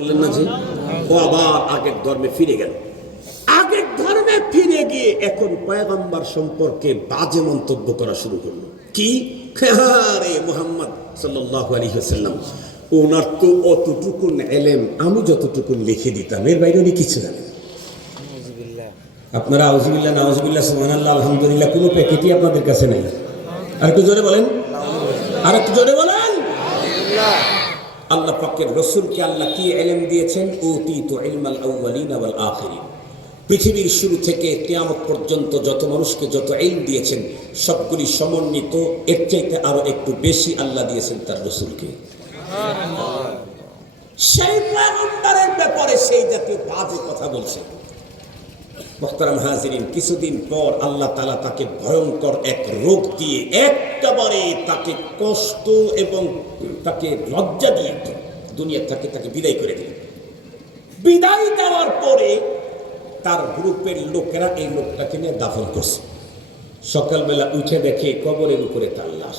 বললেন না যে, ও আবার আগের ধর্মে ফিরে গেল। আগের ধর্মে ফিরে গিয়ে এখন পয়গম্বর সম্পর্কে বাজে মন্তব্য করা শুরু করল। কি? আরে মোহাম্মদ সাল্লাল্লাহু আলাইহি ওয়াসাল্লাম, ওনার তো অতটুকুন এলেম আমি যতটুকুন লিখে দিতাম, এর বাইরে উনি কিছু জানেন। আপনারা আউজুবিল্লাহ নাউজুবিল্লাহ সুবহানাল্লাহ, আলহামদুলিল্লাহ, কোনো প্যাকেটই আপনাদের কাছে নাই। আর একটু জোরে বলেন। আর একটু জোরে বলেন। আল্লাহ পাকের রসুলকে আল্লাহ কি এলেম দিয়েছেন? ও তি তো এলমাল আউ্বালিন পৃথিবীর শুরু থেকে কেয়ামত পর্যন্ত যত মানুষকে যত এল দিয়েছেন সবগুলি সমন্বিত এর চাইতে আরও একটু বেশি আল্লাহ দিয়েছেন তার রসুলকে। সেই ব্যাপারে সেই জাতীয় বাজে কথা বলছে। মোহতারাম হাজিরিন, কিছুদিন পর আল্লাহ তালা তাকে ভয়ঙ্কর এক রোগ দিয়ে একেবারে তাকে কষ্ট এবং তাকে লজ্জা দিয়ে দুনিয়া থেকে তাকে বিদায় করে দিলেন। বিদায় দেওয়ার পরে তার গ্রুপের লোকেরা এই লোকটাকে নিয়ে দাফন করছে। সকালবেলা উঠে দেখে কবরের উপরে তার লাশ।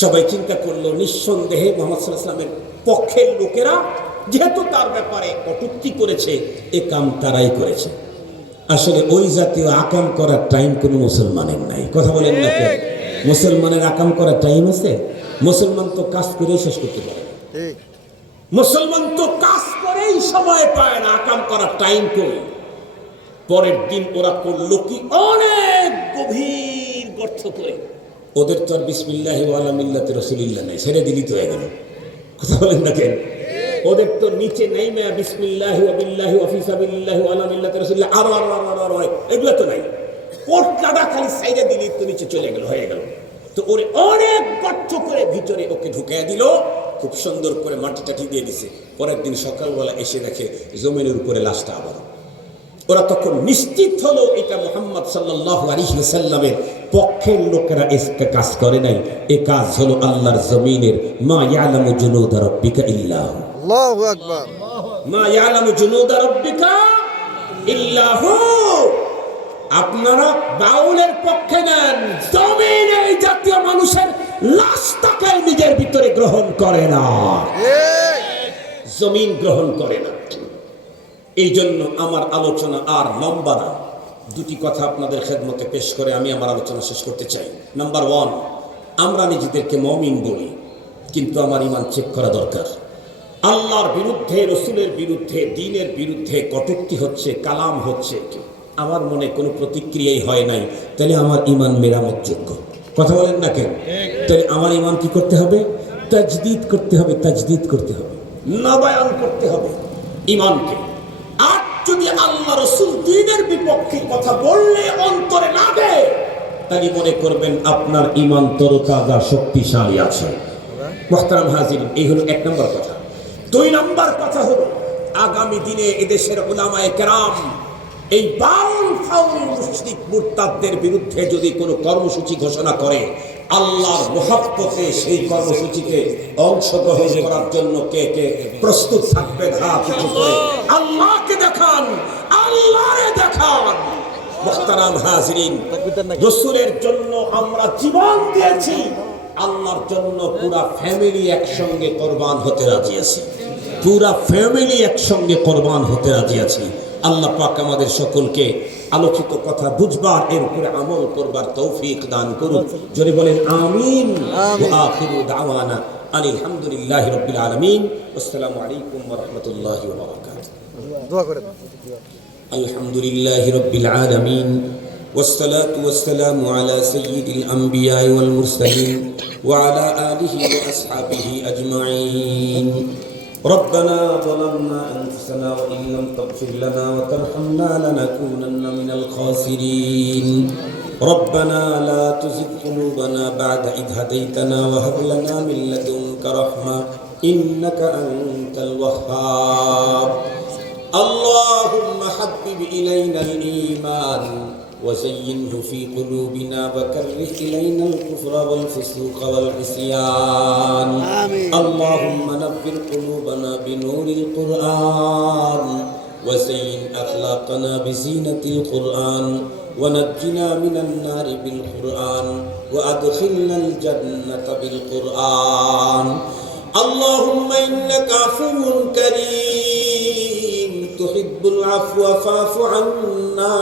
সবাই চিন্তা করল, নিঃসন্দেহে মোহাম্মদ পক্ষের লোকেরা যেহেতু তার ব্যাপারে কটুক্তি করেছে, এ কাম তারাই করেছে। আসলে ওই জাতীয় আকাম করার টাইম কোনো মুসলমানের নাই। কথা বলেন না কেন? মুসলমানের আকাম করার টাইম আছে? মুসলমান তো কাজ করেই শেষ করতে পারে মুসলমান তো কাজ করেই সময় পায় না আকাম করার টাইম কই? পরের দিন ওরা করল কি? অনেক গভীর গর্ত করে। ওদের তো আর বিসমিল্লাহ ওয়ালা মিল্লাতে রসুলিল্লাহ নেই। ছেড়ে দিলি তো হয়ে গেল। কথা বলেন না কেন? ওদের তো নিচে নেই মেয়া বিসমিল্লাহ বিল্লাহ অফিসাবিল্লাহ ওয়ালা মিল্লাতে রসুলিল্লাহ। আরও আরও আরও আরও এগুলো তো নাই। খালি সাইডে দিলি তো নিচে চলে গেল, হয়ে গেল। তো ওরে অনেক করে ভিতরে ওকে ঢুকিয়ে দিল। খুব সুন্দর করে মাটি টাটি দিয়ে দিছে। পরের দিন সকালবেলা এসে দেখে জমিনের উপরে লাশটা আবার ওরা তখন নিশ্চিত হলো এটা মোহাম্মদ সাল্লাহ আলিহাসাল্লামের পক্ষের লোকেরা এসকে কাজ করে নাই। এ কাজ হলো আল্লাহর জমিনের মা ইয়ালামু জুনুদা রব্বিকা ইল্লাহ। আল্লাহু আকবার। মা ইয়ালামু জুনুদা রব্বিকা ইল্লাহু। আপনারা বাউলের পক্ষে নেন জমিন এই জাতীয় মানুষের লাশটাকে নিজের ভিতরে গ্রহণ করে না। জমিন গ্রহণ করে না। এই জন্য আমার আলোচনা আর লম্বা না। দুটি কথা আপনাদের খেদমতে পেশ করে আমি আমার আলোচনা শেষ করতে চাই। নাম্বার ওয়ান আমরা নিজেদেরকে মমিন বলি কিন্তু আমার ইমান চেক করা দরকার। আল্লাহর বিরুদ্ধে, রসুলের বিরুদ্ধে, দিনের বিরুদ্ধে কটূক্তি হচ্ছে, কালাম হচ্ছে আমার মনে কোনো প্রতিক্রিয়াই হয় নাই। তাহলে আমার ইমান মেরামতযোগ্য। কথা বলেন না কেন? তাহলে আমার ইমান কি করতে হবে? তাজদিদ করতে হবে, তাজদিদ করতে হবে। নবায়ন করতে হবে ইমানকে। আর যদি আল্লাহ, রসুল দিনের বিপক্ষে কথা বললে অন্তরে লাগে, তাহলে মনে করবেন আপনার ইমান তরতাজা, শক্তিশালী আছে। মোহতারাম হাজির এই হলো এক নম্বর কথা। দুই নম্বর কথা হলো, আগামী দিনে এদেশের ওলামায়ে কেরাম এই বাউল ফাউল মুশরিক মুরতাদদের বিরুদ্ধে যদি কোনো কর্মসূচি ঘোষণা করে, আল্লাহর মোহাব্বতে সেই কর্মসূচিতে অংশগ্রহণ করার জন্য কে কে প্রস্তুত থাকবেন হাত আল্লাহকে দেখান, আল্লাহরে দেখান। মোহতারাম হাজরিন, রসুলের জন্য আমরা জীবন দিয়েছি, আল্লাহর জন্য পুরা ফ্যামিলি একসঙ্গে কোরবান হতে রাজি আছি। পুরা ফ্যামিলি একসঙ্গে কোরবান হতে রাজি আছি আল্লাহ পাক আমাদের সকলকে আলোচিত কথা বুঝবার এর উপরে আমল করবার তৌফিক দান করুন যদি বলেন আমিন আমিন। ওয়া আখিরু দাওয়ানা আনিল হামদুলিল্লাহি রাব্বিল আলামিন আসসালামু আলাইকুম ওয়া রাহমাতুল্লাহি ওয়া বারাকাতুহু দোয়া করে দাও। الحمد لله رب العالمين والصلاة والسلام على سيد الأنبياء والمرسلين وعلى آله وأصحابه أجمعين ربنا ظلمنا أنفسنا وإن لم تغفر لنا وترحمنا لنكونن من الخاسرين. ربنا لا تزغ قلوبنا بعد إذ هديتنا وهب لنا من لدنك رحمة إنك أنت الوهاب. اللهم حبب إلينا الإيمان وزينه في قلوبنا وكره إلينا الكفر والفسوق والعصيان. آمين. اللهم وذاكر قلوبنا بنور القرآن وزين أخلاقنا بزينة القرآن ونجنا من النار بالقرآن وأدخلنا الجنة بالقرآن اللهم إنك عفو كريم تحب العفو فاعف عنا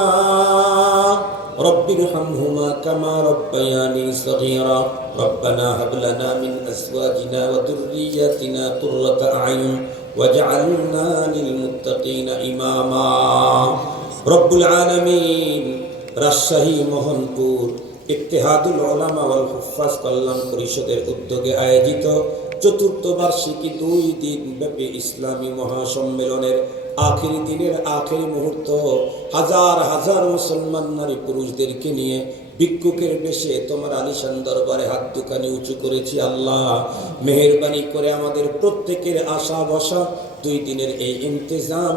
رب ارحمهما كما ربياني صغيرا ربنا هب لنا من ازواجنا وذرياتنا قرة اعين واجعلنا للمتقين اماما رب العالمين রাজশাহী মোহনপুর ইত্তেহাদুল ওলামা ওয়াল হুফাজ কল্যাণ পরিষদের উদ্যোগে আয়োজিত চতুর্থ বার্ষিকী দুই দিন ব্যাপী ইসলামী মহাসম্মেলনের আখেরি দিনের আখেরি মুহূর্ত, হাজার হাজার মুসলমান নারী পুরুষদেরকে নিয়ে ভিক্ষুকের বেশে তোমার আলিশান দরবারে হাত দুখানি উঁচু করেছি আল্লাহ। মেহরবানি করে আমাদের প্রত্যেকের আশা বসা দুই দিনের এই ইন্তজাম